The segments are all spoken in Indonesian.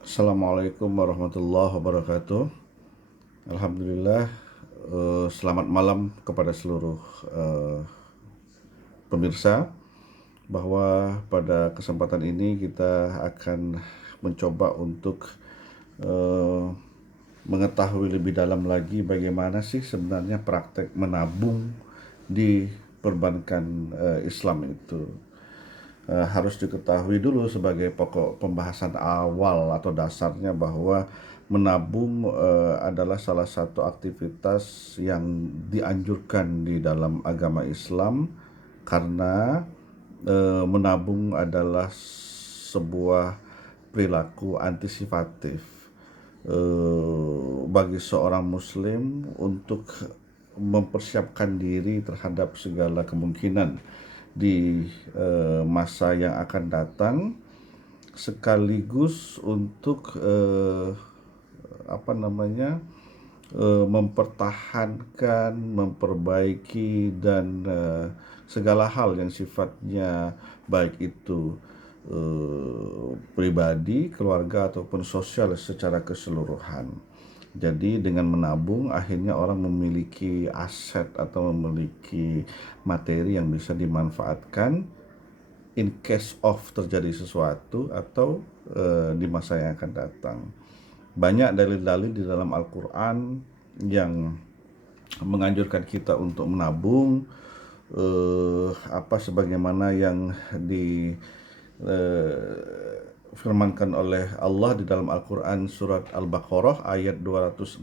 Assalamualaikum warahmatullahi wabarakatuh. Alhamdulillah, selamat malam kepada seluruh pemirsa, bahwa pada kesempatan ini kita akan mencoba untuk eh, mengetahui lebih dalam lagi bagaimana sih sebenarnya praktek menabung di perbankan Islam itu. Harus diketahui dulu sebagai pokok pembahasan awal atau dasarnya bahwa menabung adalah salah satu aktivitas yang dianjurkan di dalam agama Islam, karena menabung adalah sebuah perilaku antisipatif bagi seorang muslim untuk mempersiapkan diri terhadap segala kemungkinan di masa yang akan datang, sekaligus untuk mempertahankan, memperbaiki, dan segala hal yang sifatnya baik itu pribadi, keluarga, ataupun sosial secara keseluruhan. Jadi dengan menabung akhirnya orang memiliki aset atau memiliki materi yang bisa dimanfaatkan in case of terjadi sesuatu atau di masa yang akan datang. Banyak dalil-dalil di dalam Al-Quran yang menganjurkan kita untuk menabung, sebagaimana yang firmankan oleh Allah di dalam Al-Quran surat Al-Baqarah ayat 266.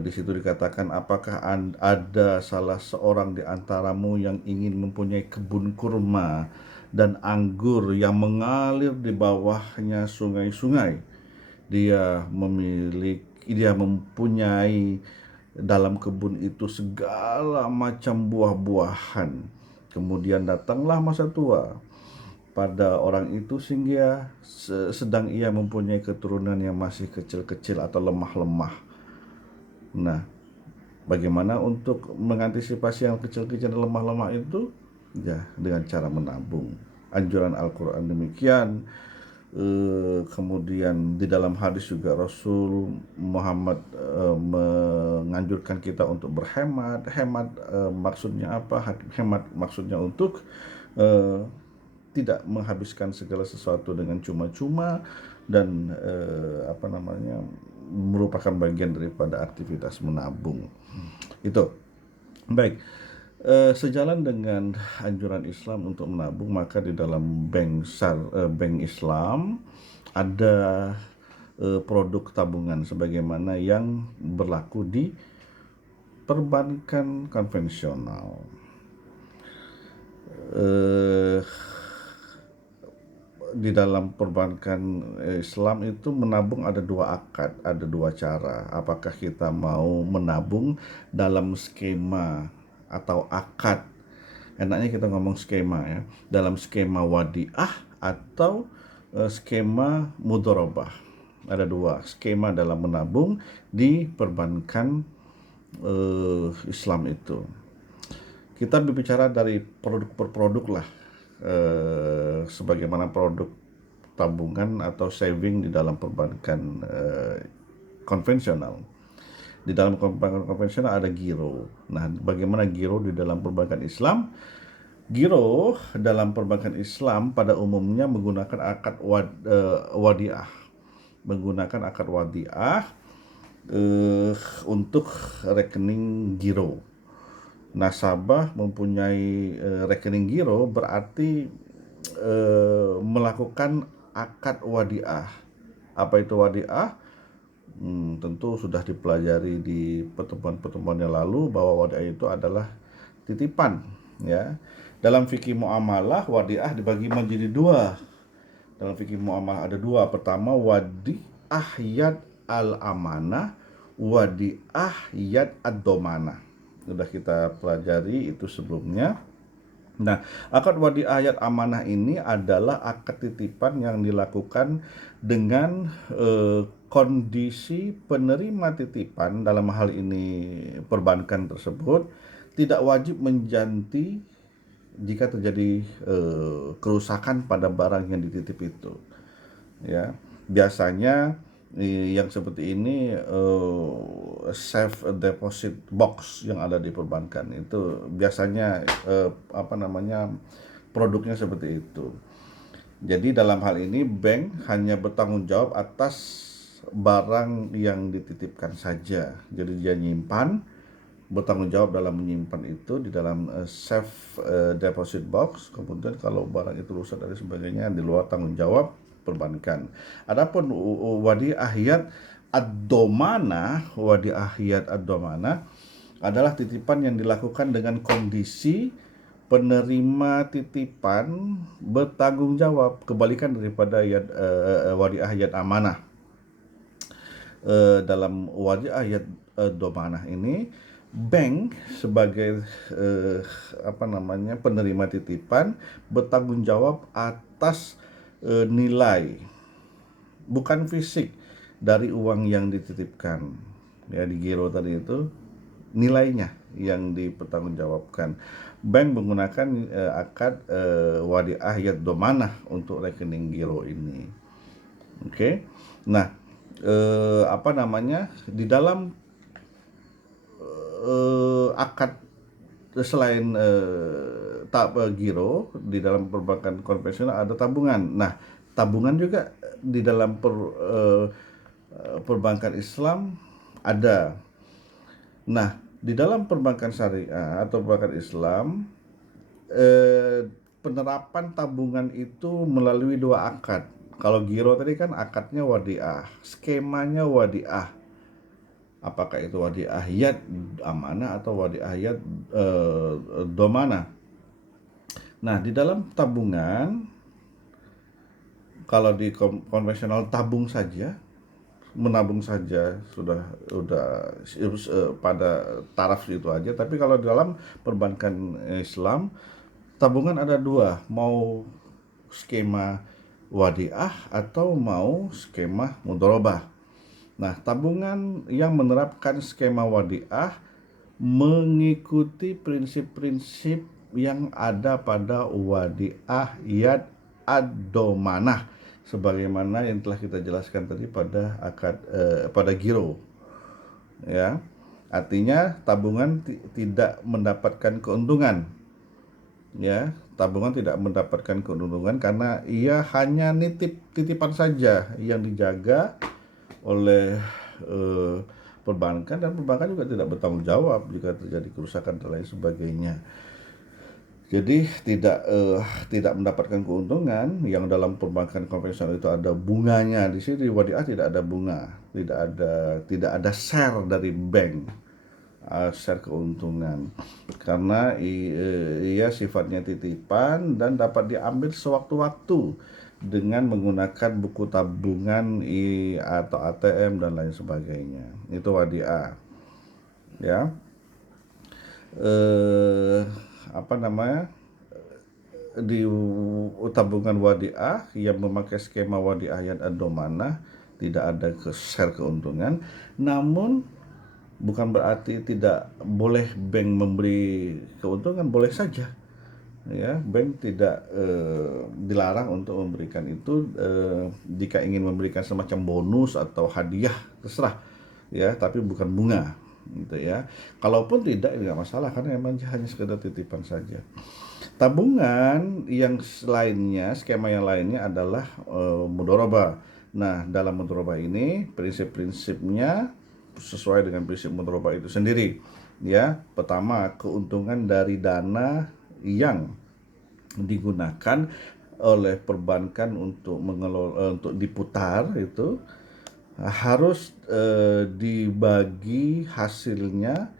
Di situ dikatakan, apakah ada salah seorang di antaramu yang ingin mempunyai kebun kurma dan anggur yang mengalir di bawahnya sungai-sungai. Dia mempunyai dalam kebun itu segala macam buah-buahan. Kemudian datanglah masa tua pada orang itu sehingga sedang ia mempunyai keturunan yang masih kecil-kecil atau lemah-lemah. Nah, bagaimana untuk mengantisipasi yang kecil-kecil dan lemah-lemah itu? Ya, dengan cara menabung. Anjuran Al-Quran demikian. Kemudian di dalam hadis juga Rasul Muhammad menganjurkan kita untuk berhemat. Hemat maksudnya apa? Hemat maksudnya untuk tidak menghabiskan segala sesuatu dengan cuma-cuma, dan merupakan bagian daripada aktivitas menabung. Itu baik. Sejalan dengan anjuran Islam untuk menabung, maka di dalam bank Islam ada produk tabungan sebagaimana yang berlaku di perbankan konvensional. Di dalam perbankan Islam itu menabung ada dua akad, ada dua cara. Apakah kita mau menabung dalam skema atau akad? Enaknya kita ngomong skema ya. Dalam skema wadiah atau skema mudharabah. Ada dua skema dalam menabung di perbankan Islam itu. Kita berbicara dari produk per produk lah, sebagaimana produk tabungan atau saving di dalam perbankan konvensional. Di dalam perbankan konvensional ada giro. Nah, bagaimana giro di dalam perbankan Islam? Giro dalam perbankan Islam pada umumnya menggunakan akad wadiah. Menggunakan akad wadiah untuk rekening giro. Nasabah mempunyai rekening giro berarti melakukan akad wadiah. Apa itu wadiah? Tentu sudah dipelajari di pertemuan-pertemuan yang lalu bahwa wadiah itu adalah titipan, ya. Dalam fikih muamalah, wadiah dibagi menjadi dua. Dalam fikih muamalah ada dua. Pertama, wadiah yad al-amanah, wadiah yad ad-domanah. Sudah kita pelajari itu sebelumnya. Nah, akad wadiah yad amanah ini adalah akad titipan yang dilakukan dengan kondisi penerima titipan, dalam hal ini perbankan tersebut, tidak wajib menjanti jika terjadi kerusakan pada barang yang dititip itu. ya. Biasanya yang seperti ini safe deposit box yang ada di perbankan itu biasanya produknya seperti itu. Jadi dalam hal ini bank hanya bertanggung jawab atas barang yang dititipkan saja. Jadi dia nyimpan, bertanggung jawab dalam menyimpan itu di dalam safe deposit box. Kemudian kalau barang itu rusak dan sebagainya di luar tanggung jawab perbankan. Adapun wadiah ad-domanah adalah titipan yang dilakukan dengan kondisi penerima titipan bertanggung jawab, kebalikan daripada wadiah yad amanah. Dalam wadiah yad domanah ini, bank sebagai penerima titipan bertanggung jawab atas nilai, bukan fisik, dari uang yang dititipkan. Ya, di giro tadi itu nilainya yang dipertanggungjawabkan. Bank menggunakan akad wadiah yad domanah untuk rekening giro ini. Oke. Nah, di dalam akad selain giro di dalam perbankan konvensional ada tabungan. Nah, tabungan juga di dalam perbankan Islam ada. Nah, di dalam perbankan syariah atau perbankan Islam, penerapan tabungan itu melalui dua akad. Kalau giro tadi kan akadnya wadiah, skemanya wadiah. Apakah itu wadiah yad amanah atau wadiah yad domanah. Nah, di dalam tabungan, kalau di konvensional tabung saja, menabung saja sudah pada taraf itu aja. Tapi kalau dalam perbankan Islam, tabungan ada dua, mau skema wadiah atau mau skema mudharabah. Nah, tabungan yang menerapkan skema wadiah mengikuti prinsip-prinsip yang ada pada wadiah yad ad-domanah, sebagaimana yang telah kita jelaskan tadi pada pada giro. Ya. Artinya tabungan tidak mendapatkan keuntungan. Ya, tabungan tidak mendapatkan keuntungan karena ia hanya titipan saja yang dijaga oleh perbankan, dan perbankan juga tidak bertanggung jawab jika terjadi kerusakan dan lain sebagainya. Jadi tidak mendapatkan keuntungan. Yang dalam perbankan konvensional itu ada bunganya, di sini di wadiah tidak ada bunga, tidak ada share dari bank, share keuntungan, karena ia sifatnya titipan dan dapat diambil sewaktu-waktu dengan menggunakan buku tabungan atau ATM dan lain sebagainya. Itu wadiah. Ya. Di tabungan wadiah yang memakai skema wadiah yad ad-domanah tidak ada share keuntungan, namun bukan berarti tidak boleh bank memberi keuntungan, boleh saja. Ya, bank tidak dilarang untuk memberikan itu jika ingin memberikan semacam bonus atau hadiah, terserah ya, tapi bukan bunga gitu ya. Kalaupun tidak masalah karena memang hanya sekedar titipan saja. Tabungan yang lainnya, skema yang lainnya adalah mudharabah. Nah, dalam mudharabah ini prinsip-prinsipnya sesuai dengan prinsip mudharabah itu sendiri. Ya, pertama, keuntungan dari dana yang digunakan oleh perbankan untuk untuk diputar itu harus dibagi hasilnya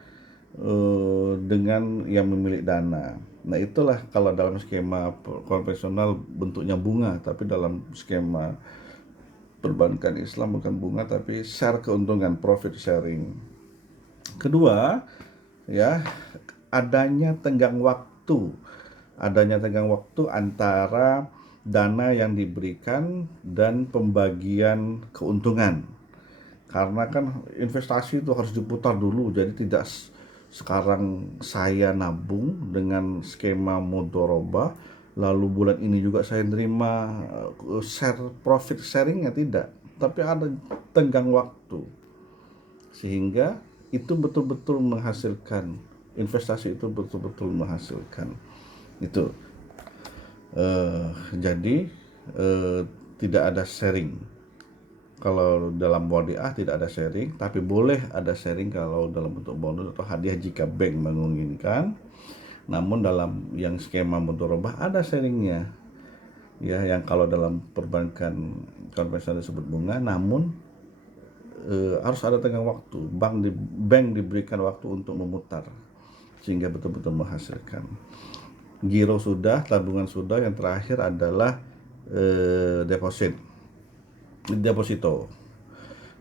dengan yang memiliki dana. Nah, itulah kalau dalam skema konvensional bentuknya bunga, tapi dalam skema perbankan Islam bukan bunga tapi share keuntungan, profit sharing. Kedua, ya, adanya tenggang waktu antara dana yang diberikan dan pembagian keuntungan. Karena kan investasi itu harus diputar dulu, jadi tidak sekarang saya nabung dengan skema mudharabah lalu bulan ini juga saya nerima profit sharingnya, tidak, tapi ada tenggang waktu, sehingga itu betul-betul menghasilkan, investasi itu betul-betul menghasilkan itu. Jadi tidak ada sharing kalau dalam wadiah, tidak ada sharing, tapi boleh ada sharing kalau dalam bentuk bonus atau hadiah jika bank menginginkan. Namun dalam yang skema mudharabah ada sharingnya, ya, yang kalau dalam perbankan konvensional disebut bunga, namun harus ada tenggang waktu. Bank diberikan waktu untuk memutar sehingga betul-betul menghasilkan. Giro sudah, tabungan sudah, yang terakhir adalah deposito.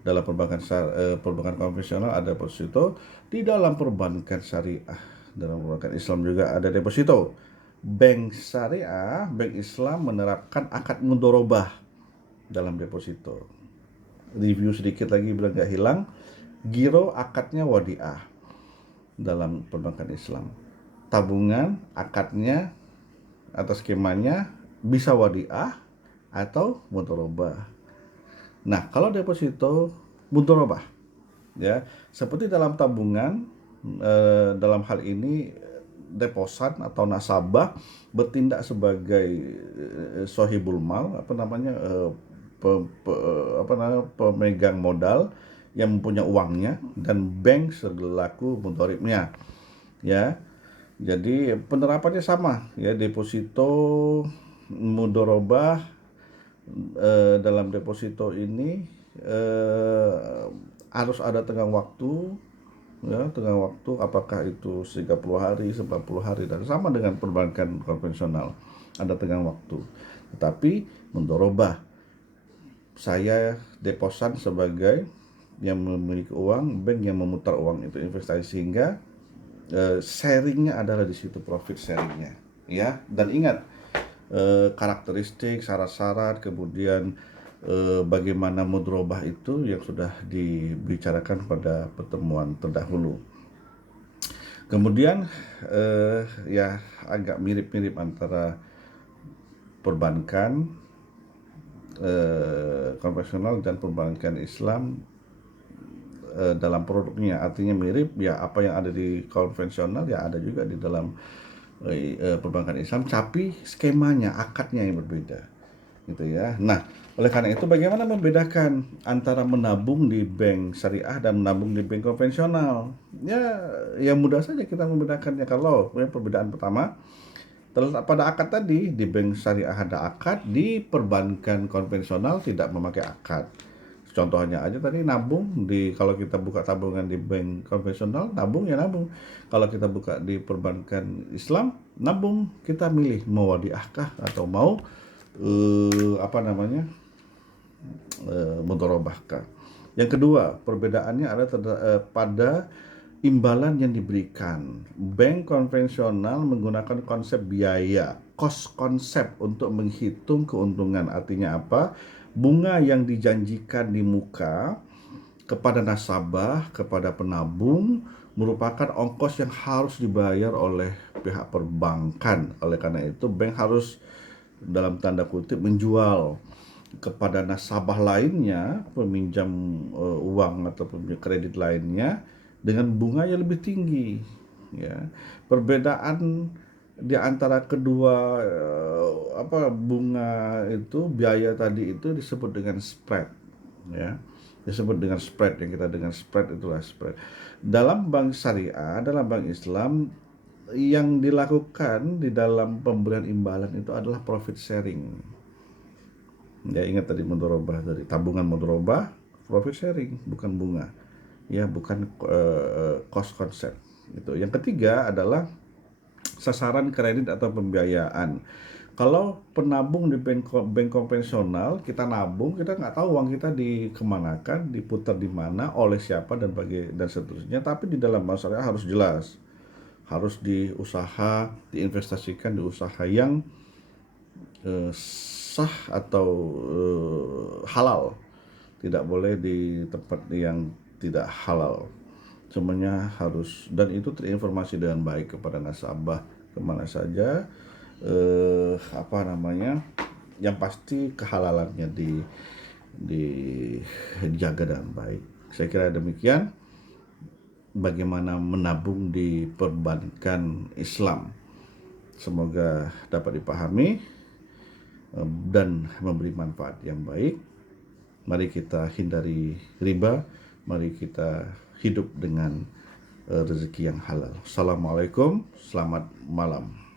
Dalam perbankan konvensional ada deposito, di dalam perbankan syariah, dalam perbankan Islam juga ada deposito. Bank syariah, bank Islam menerapkan akad mudharabah dalam deposito. Review sedikit lagi biar nggak hilang. Giro akadnya wadiah dalam perbankan Islam. Tabungan akadnya atau skemanya bisa wadiah atau mudharabah. Nah, kalau deposito mudharabah, ya, seperti dalam tabungan, dalam hal ini deposan atau nasabah bertindak sebagai sohibul mal, pemegang modal yang mempunyai uangnya, dan bank selaku mudharibnya, ya. Jadi penerapannya sama, ya, deposito mudharabah. Dalam deposito ini harus ada tenggang waktu, ya, tenggang waktu apakah itu 30 hari, 90 hari, dan sama dengan perbankan konvensional ada tenggang waktu. Tetapi mudharabah, saya deposan sebagai yang memiliki uang, bank yang memutar uang itu investasi, sehingga sharingnya adalah di situ, profit sharingnya, ya. Dan ingat, karakteristik, syarat-syarat, kemudian bagaimana mudharabah itu yang sudah dibicarakan pada pertemuan terdahulu. Kemudian ya, agak mirip-mirip antara perbankan konvensional dan perbankan Islam dalam produknya, artinya mirip, ya, apa yang ada di konvensional ya ada juga di dalam perbankan Islam, tapi skemanya, akadnya yang berbeda, gitu ya. Nah, oleh karena itu bagaimana membedakan antara menabung di bank syariah dan menabung di bank konvensional? Ya mudah saja kita membedakannya. Kalau perbedaan pertama terletak pada akad tadi, di bank syariah ada akad, di perbankan konvensional tidak memakai akad. Contohnya aja tadi, nabung kalau kita buka tabungan di bank konvensional, nabung ya nabung. Kalau kita buka di perbankan Islam, nabung, kita milih mau wadiahkah atau mau mudharabahkah. Yang kedua, perbedaannya adalah pada imbalan yang diberikan. Bank konvensional menggunakan konsep biaya, cost konsep untuk menghitung keuntungan. Artinya apa? Bunga yang dijanjikan di muka kepada nasabah, kepada penabung, merupakan ongkos yang harus dibayar oleh pihak perbankan. Oleh karena itu, bank harus dalam tanda kutip menjual kepada nasabah lainnya, peminjam uang atau peminjam kredit lainnya, dengan bunga yang lebih tinggi, ya. Perbedaan di antara kedua bunga itu, biaya tadi itu disebut dengan spread, ya. Disebut dengan spread, yang kita dengan spread itulah spread. Dalam bank syariah, dalam bank Islam, yang dilakukan di dalam pemberian imbalan itu adalah profit sharing. Ya, ingat tadi mudharabah, dari tabungan mudharabah, profit sharing, bukan bunga, ya, bukan cost concept gitu. Yang ketiga adalah sasaran kredit atau pembiayaan. Kalau penabung di bank konvensional, kita nabung, kita nggak tahu uang kita dikemanakan, diputar di mana, oleh siapa, dan seterusnya. Tapi di dalam bank syariah harus jelas, harus diinvestasikan di usaha yang sah atau halal, tidak boleh di tempat yang tidak halal. Semuanya harus, dan itu terinformasi dengan baik kepada nasabah kemana saja, yang pasti kehalalannya dijaga dengan baik. Saya kira demikian bagaimana menabung di perbankan Islam. Semoga dapat dipahami dan memberi manfaat yang baik. Mari kita hindari riba, mari kita hidup dengan rezeki yang halal. Assalamualaikum, selamat malam.